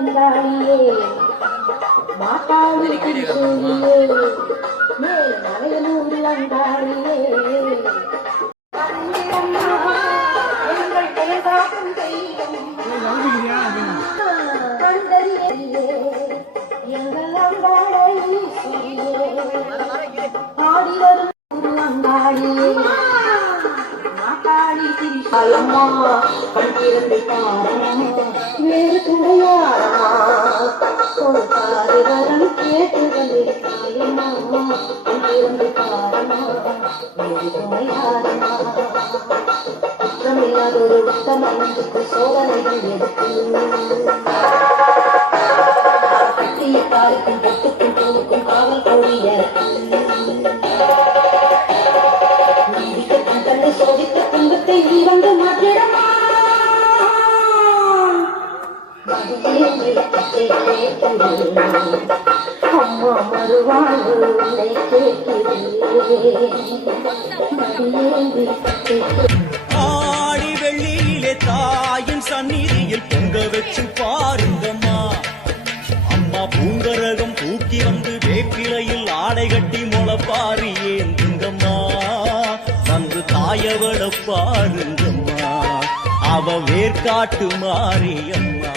அங்காளியே மாட்டாளி திருச்சூரியே மேல் மலையனூர் அங்காளியே எங்கள் தேகாக்கும் தெய்வம் கண்டறியே எங்கள் அங்காளி ஆடி வரும் அங்காளியே அம்மா கண்டிருந்து வேறு துணையாரமா ஒரு காரிவரம் கேட்டு வந்திருக்காயம்மா கண்டிருந்து பாரமா வேறு துணையாரமா குற்றமில்லாதொரு உத்தமனுக்கு சோதனைகள் எடுத்து கட்டிய காலுக்கும் பொட்டுக்கும் பூவுக்கும் காவல் கோடிய சோதித்த துன்பத்தை நீ வந்து மாற்றிடமா அம்மா மறுவாழ்வு உன்னை ஆடி வெள்ளியிலே தாயின் சந்நிதியில் பொங்க வச்சு பாருங்கம்மா அம்மா பூங்கரகம் தூக்கி வந்து வேப்பிலையில் ஆடை கட்டி முளப்பாரி ஏந்துங்கம்மா வந்து தாயவள பாருங்கம்மா அவ வேர்காட்டு மாரியம்மா